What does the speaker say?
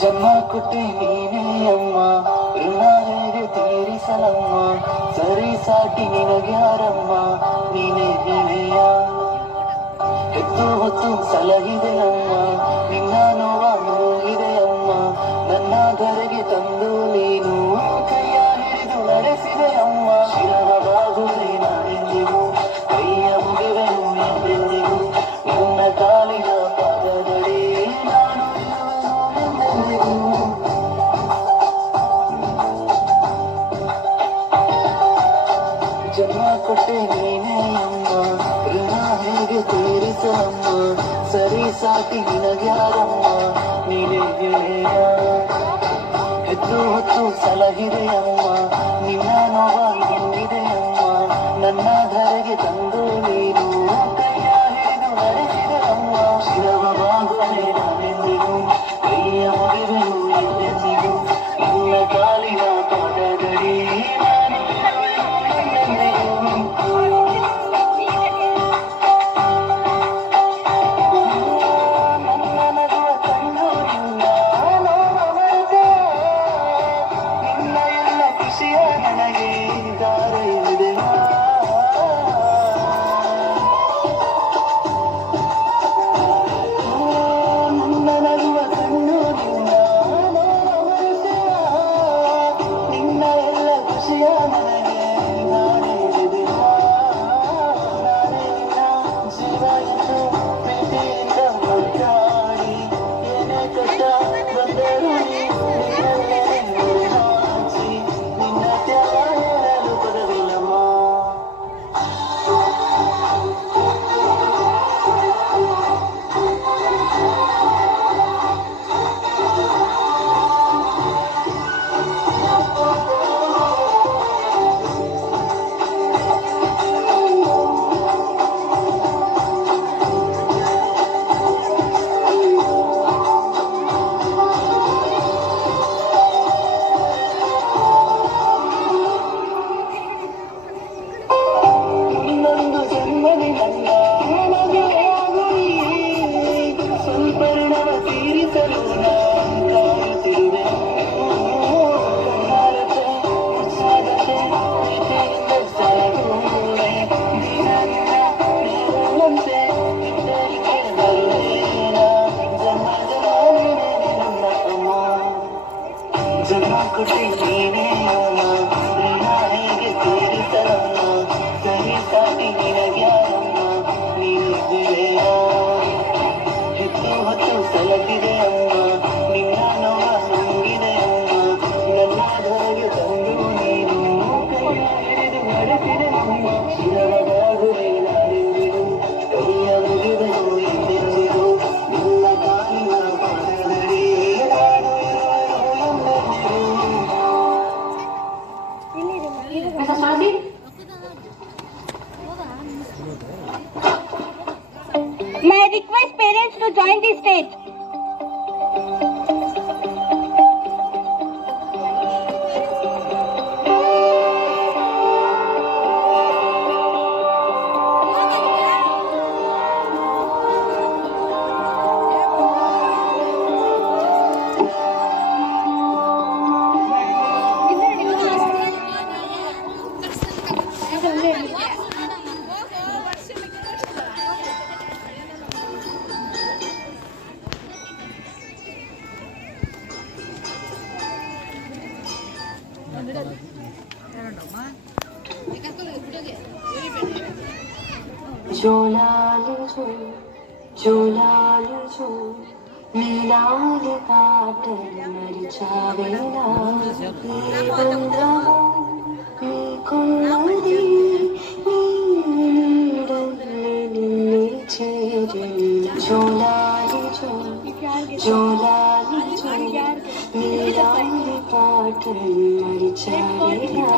ಜನ್ಮ ಕೊಟ್ಟೆ ನೀನೇ ಅಮ್ಮ, ಋಣ ಹೇಗೆ ತೀರಿಸಲಮ್ಮ, ಸರಿ ಸಾಟಿ ನಿನಗ್ಯಾರಮ್ಮ, ನೀನೇ ನೀನೆಯ ಹೆತ್ತು ಹೊತ್ತು ಸಲಹಿದೆ ಅಮ್ಮ, ನಿನ್ನ ನೋವ ನೋವಿದೆ ಅಮ್ಮ, ನನ್ನ ಧರೆಗೆ ತಂದು ನೀನು ಕೈಯ ಹಿಡಿದು ನಡೆಸಿದೆ ಅಮ್ಮ. ಶಿರವ ಬಾಗುವೆ ನಾನೆಂದಿಗೂ, ಕೈಯ ಮುಗಿವೆನು ಎಂದೆಂದಿಗೂ, ನಿನ್ನ ಕಾಲಿನ ಪಾದದಡಿ ನಾನು ಜನ್ಮ ಕೊಟ್ಟೆ ನೀನೇ ಅಮ್ಮ, ಋಣ ಹೇಗೆ ತೀರಿಸಲಮ್ಮ, ಸರಿ ಸಾಟಿ ನಿನಗ್ಯಾರಮ್ಮ, ನೀನೇ ಗೆಳೆಯ ಹೆತ್ತು ಹೊತ್ತು ಸಲಹಿದೆ ಅಮ್ಮ, ನಿನ್ನ ನೋವ ನೋವಿದೆ ಅಮ್ಮ, ನನ್ನ ಧರೆಗೆ ತಂದು ನೀನು ಕೈಯ ಹಿಡಿದು ನಡೆಸಿದೆ ಅಮ್ಮ. ಶಿರವ ಬಾಗುವೆ ನಾನೆಂದಿಗೂ, ಕೈಯ ಮುಗಿವೆನು ಎಂದೆಂದಿಗೂ, ನಿನ್ನ ಕಾಲಿನ ಪಾದದಡಿ ನಾನು ಜನ್ಮ ಕೊಟ್ಟೆ ನೀನೇ ಅಮ್ಮ, ಋಣ ಹೇಗೆ ತೀರಿಸಲಮ್ಮ, ಸರಿ ಸಾಟಿ ನಿನಗ್ಯಾರಮ್ಮ, ನೀನು ಗೆಳೆಯ ಹೆತ್ತು ಹೊತ್ತು ಸಲಹಿದೆ ಅಮ್ಮ, ನಿನ್ನ ನೋವ ನೋವಿದೆ ಅಮ್ಮ, ನನ್ನ ಧರೆಗೆ ತಂದು ನೀನು ಕೈಯ ಹಿಡಿದು ನಡೆಸಿದೆ ಅಮ್ಮ. ಶಿರವ ಬಾಗುವೆ ನಾನೆಂದಿಗೂ, ಕೈಯ ಮುಗಿವೆನು ಎಂದೆಂದಿಗೂ, ನಿನ್ನ ಕಾಲಿನ ಪಾದದಡಿ ನಾನು May I request parents to join the stage. జోలాలు నీలాలి పాటలు మరిచావేనా నీ బంధము నీకున్నది నీ నీడల్లే నిన్నే చేరి జోలాలి నీలాలి పాటలు మరిచావేనా